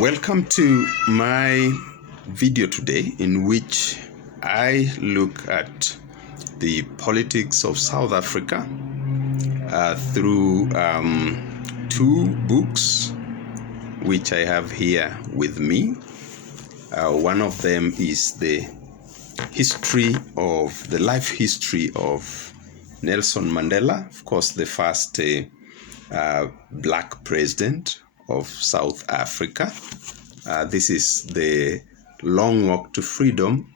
Welcome to my video today, in which I look at the politics of South Africa through two books which I have here with me. One of them is the life history of Nelson Mandela, of course, the first black president of South Africa. This is the Long Walk to Freedom,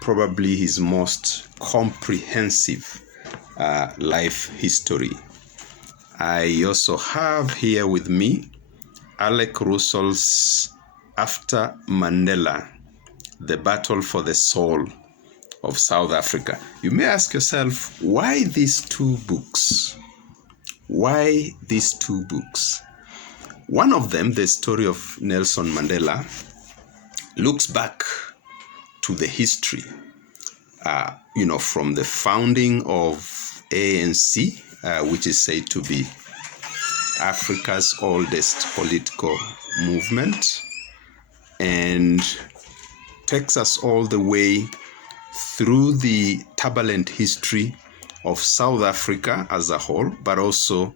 probably his most comprehensive life history. I also have here with me Alec Russell's After Mandela, The Battle for the Soul of South Africa. You may ask yourself, why these two books? Why these two books? One of them, the story of Nelson Mandela, looks back to the history, from the founding of ANC, which is said to be Africa's oldest political movement, and takes us all the way through the turbulent history of South Africa as a whole, but also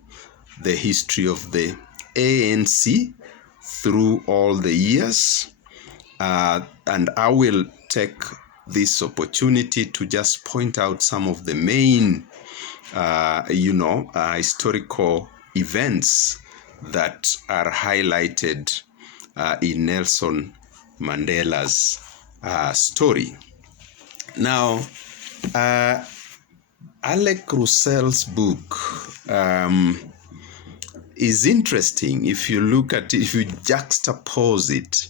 the history of the ANC through all the years. And I will take this opportunity to just point out some of the main, historical events that are highlighted in Nelson Mandela's story. Now, Alec Russell's book is interesting if you juxtapose it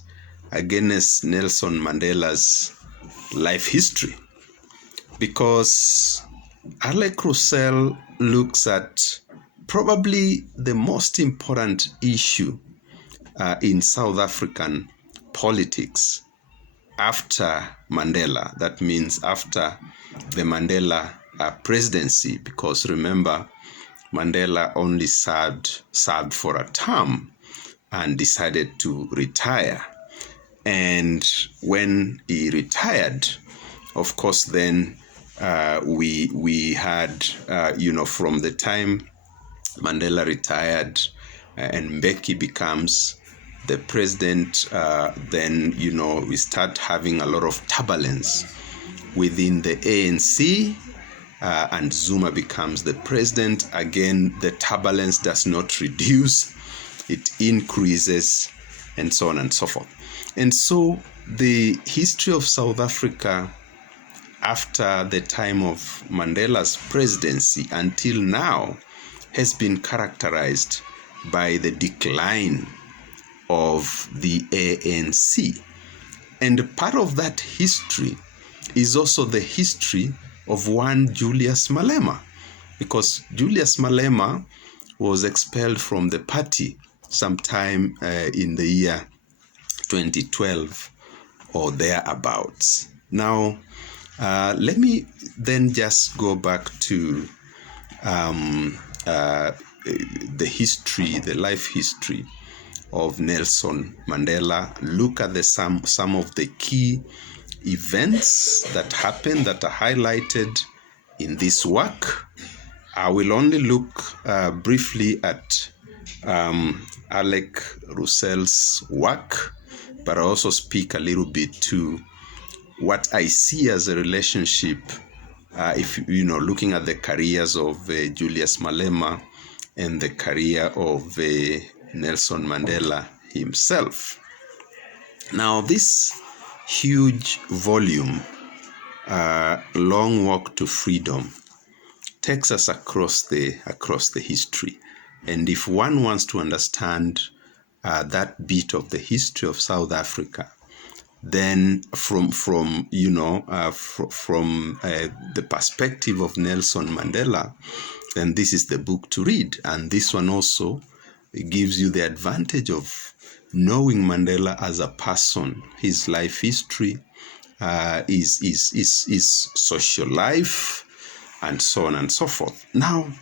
against Nelson Mandela's life history, because Alec Russell looks at probably the most important issue in South African politics after Mandela. That means after the Mandela presidency, because remember, Mandela only served for a term and decided to retire. And when he retired, of course, then we had, from the time Mandela retired and Mbeki becomes the president, then, we start having a lot of turbulence within the ANC. And Zuma becomes the president. Again, the turbulence does not reduce, it increases, and so on and so forth. And so the history of South Africa after the time of Mandela's presidency until now has been characterized by the decline of the ANC. And part of that history is also the history of one Julius Malema, because Julius Malema was expelled from the party sometime in the year 2012 or thereabouts. Now, let me then just go back to the history, the life history of Nelson Mandela. Look at some of the key events that happened that are highlighted in this work. I will only look briefly at Alec Russell's work, but I also speak a little bit to what I see as a relationship, looking at the careers of Julius Malema and the career of Nelson Mandela himself. Now, this huge volume, Long Walk to Freedom, takes us across the history. And if one wants to understand that bit of the history of South Africa, then from the perspective of Nelson Mandela, then this is the book to read. And this one also gives you the advantage of knowing Mandela as a person, his life history, his social life, and so on and so forth. Now,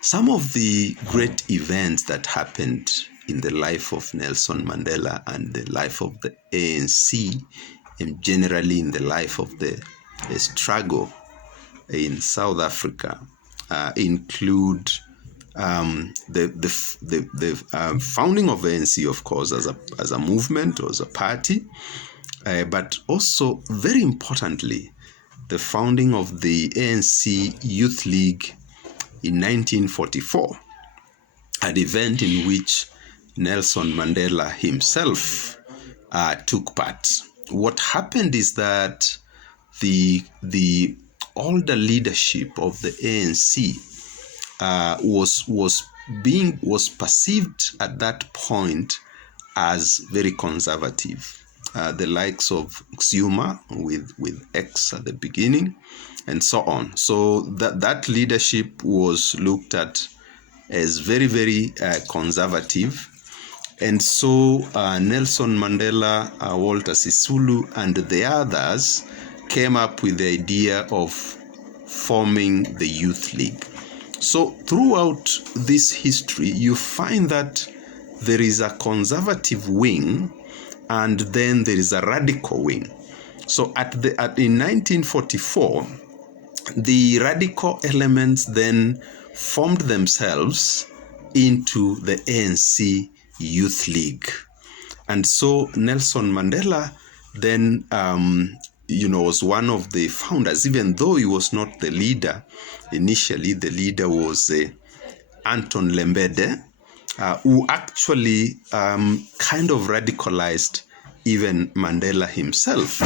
some of the great events that happened in the life of Nelson Mandela and the life of the ANC, and generally in the life of the struggle in South Africa, include the founding of ANC, of course, as a movement or as a party, but also very importantly, the founding of the ANC Youth League in 1944, an event in which Nelson Mandela himself took part. What happened is that the older leadership of the ANC was perceived at that point as very conservative. The likes of Zuma with X at the beginning, and so on. So that leadership was looked at as very, very conservative. And so Nelson Mandela, Walter Sisulu, and the others came up with the idea of forming the Youth League. So throughout this history, you find that there is a conservative wing and then there is a radical wing. So in 1944, the radical elements then formed themselves into the ANC Youth League. And so Nelson Mandela then was one of the founders, even though he was not the leader. Initially, the leader was Anton Lembede, who actually kind of radicalized even Mandela himself.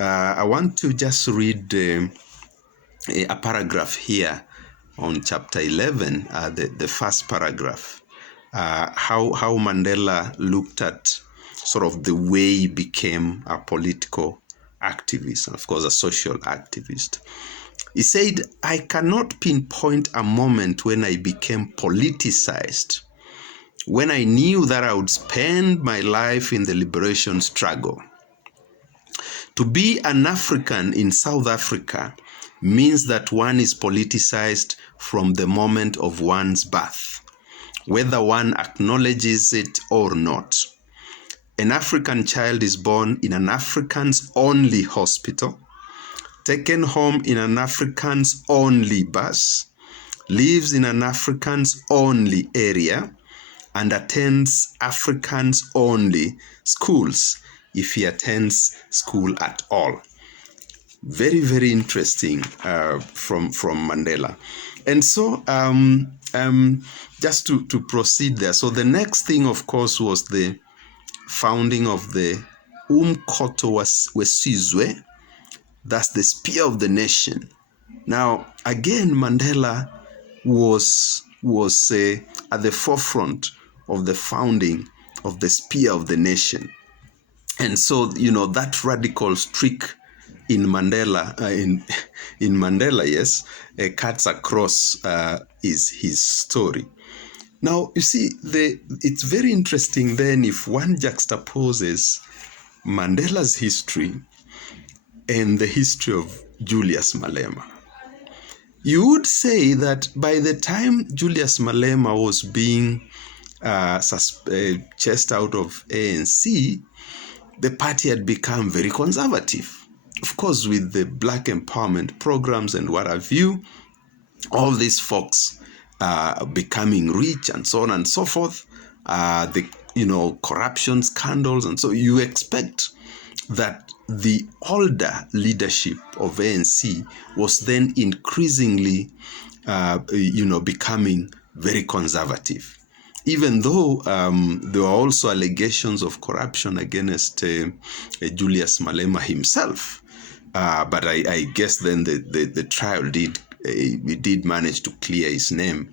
I want to just read a paragraph here on chapter 11, the first paragraph, how Mandela looked at sort of the way he became a political activist, and of course a social activist. He said, "I cannot pinpoint a moment when I became politicized, when I knew that I would spend my life in the liberation struggle. To be an African in South Africa means that one is politicized from the moment of one's birth, whether one acknowledges it or not. An African child is born in an Africans-only hospital, taken home in an Africans-only bus, lives in an Africans-only area, and attends Africans-only schools, if he attends school at all." Very, very interesting from Mandela. And so just to proceed there. So the next thing, of course, was the founding of the Umkhonto weSizwe, that's the Spear of the Nation. Now, again, Mandela was at the forefront of the founding of the Spear of the Nation. And so, that radical streak in Mandela, in Mandela, yes, cuts across his story. Now, you see, it's very interesting then if one juxtaposes Mandela's history and the history of Julius Malema. You would say that by the time Julius Malema was being chased out of ANC, the party had become very conservative. Of course, with the black empowerment programs and what have you, all these folks becoming rich and so on and so forth, the corruption scandals, and so you expect that the older leadership of ANC was then increasingly, becoming very conservative. Even though there were also allegations of corruption against Julius Malema himself, but I guess then the trial did manage to clear his name.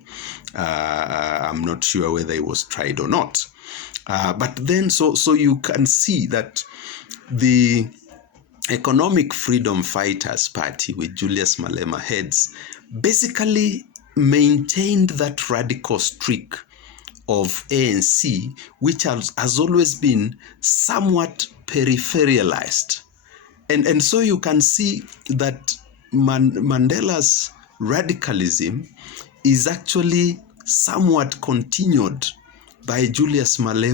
I'm not sure whether he was tried or not. But then, so you can see that the Economic Freedom Fighters Party, with Julius Malema heads, basically maintained that radical streak of ANC, which has always been somewhat peripheralized. And so you can see that Mandela's radicalism is actually somewhat continued by Julius Malema.